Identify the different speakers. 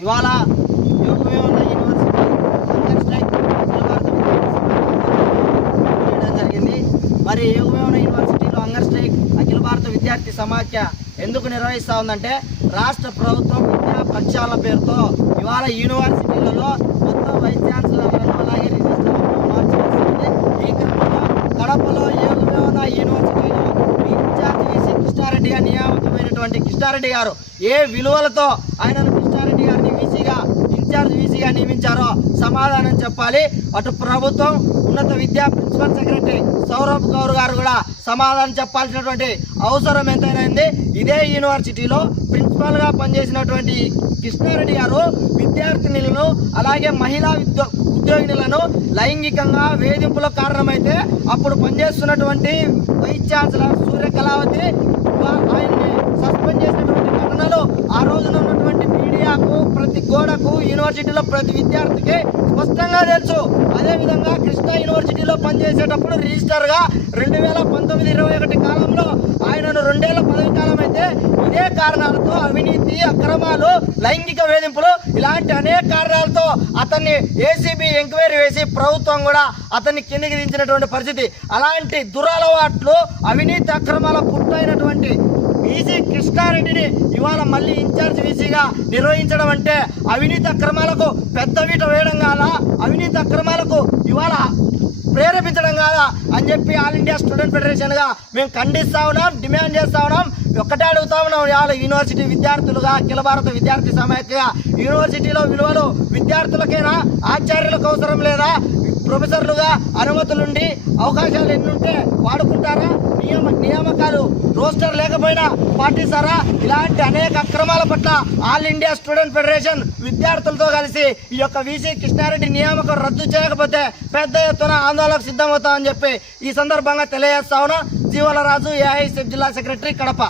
Speaker 1: ఇవాళ జరిగింది. మరి యోగవేమన యూనివర్సిటీలో హంగర్ స్ట్రైక్ అఖిల భారత విద్యార్థి సమాఖ్య ఎందుకు నిర్వహిస్తూ ఉందంటే రాష్ట్ర ప్రభుత్వం విద్యా పక్షాల పేరుతో ఇవాళ యూనివర్సిటీలలో మొత్తం వైస్ ఛాన్సలర్లను అలాగే రిజిస్ట్రార్లను మార్చివేస్తుంది ఈ క్రమంలో కడపలో యోగవేమన యూనివర్సిటీలో ఇన్ఛార్జ్ ఈసీ కృష్ణారెడ్డిగా నియామకమైనటువంటి కృష్ణారెడ్డి గారు ఏ విలువలతో ఆయనను కృష్ణారెడ్డి గారు ఇన్ఛార్జ్ వీసీగా నియమించారో సమాధానం చెప్పాలి. అటు ప్రభుత్వం ఉన్నత విద్యా ప్రిన్సిపల్ సెక్రటరీ సౌరభ్ గౌర్ గారు కూడా సమాధానం చెప్పాల్సినటువంటి అవసరం ఎంతైనా ఉంది ఇదే యూనివర్సిటీలో ప్రిన్సిపాల్గా పనిచేసినటువంటి కృష్ణారెడ్డి గారు విద్యార్థినులను అలాగే మహిళా విద్యో ఉద్యోగినులను లైంగికంగా వేధింపులకు కారణమైతే అప్పుడు పనిచేస్తున్నటువంటి వైస్ ఛాన్సలర్ సూర్య కళావతి ఆయన్ని సస్పెండ్ చేసినటువంటి ఘటనలు ఆ రోజున ఉన్నటువంటి గోడకు ప్రతి గోడకు యూనివర్సిటీలో ప్రతి విద్యార్థికి స్పష్టంగా తెలుసు. అదేవిధంగా కృష్ణా యూనివర్సిటీలో పనిచేసేటప్పుడు రిజిస్టర్గా రెండు వేల పంతొమ్మిది ఇరవై ఒకటి కాలంలో ఆయనను రెండేళ్ళ పదవి కాలం అయితే ఇదే కారణాలతో అవినీతి అక్రమాలు లైంగిక వేధింపులు ఇలాంటి అనేక కారణాలతో అతన్ని ఏసీబీ ఎంక్వైరీ వేసి ప్రభుత్వం కూడా అతన్ని కిందికి దించినటువంటి పరిస్థితి. అలాంటి దురలవాట్లు అవినీతి అక్రమాల పుట్టైనటువంటి ఈసీ కృష్ణారెడ్డిని ఇవాళ మళ్ళీ ఇన్ఛార్జ్ వీసీగా నిర్వహించడం అంటే అవినీతి అక్రమాలకు పెద్ద వీట వేయడం కాల అవినీతి అక్రమాలకు ఇవాళ ప్రేరేపించడం కాదా అని చెప్పి ఆల్ ఇండియా స్టూడెంట్ ఫెడరేషన్గా మేము ఖండిస్తా ఉన్నాం డిమాండ్ చేస్తా ఉన్నాం. ఒక్కటే అడుగుతా ఉన్నాం ఇవాళ యూనివర్సిటీ విద్యార్థులుగా అఖిల భారత విద్యార్థి సమాఖ్యగా యూనివర్సిటీలో విలువలు విద్యార్థులకైనా ఆచార్యులకు అవసరం లేదా ప్రొఫెసర్లుగా అనుమతులుండి అవకాశాలు ఎన్నుంటే వాడుకుంటారా? నియమ నియామకాలు రోస్టర్ లేకపోయినా పాటిస్తారా? ఇలాంటి అనేక అక్రమాల పట్ల ఆల్ ఇండియా స్టూడెంట్ ఫెడరేషన్ విద్యార్థులతో కలిసి ఈ యొక్క వీసీ కృష్ణారెడ్డి నియామకం రద్దు చేయకపోతే పెద్ద ఎత్తున ఆందోళనకు సిద్ధమవుతామని చెప్పి ఈ సందర్భంగా తెలియజేస్తా ఉన్నా. జీవలరాజు ఏఐసెఫ్ జిల్లా సెక్రటరీ కడప.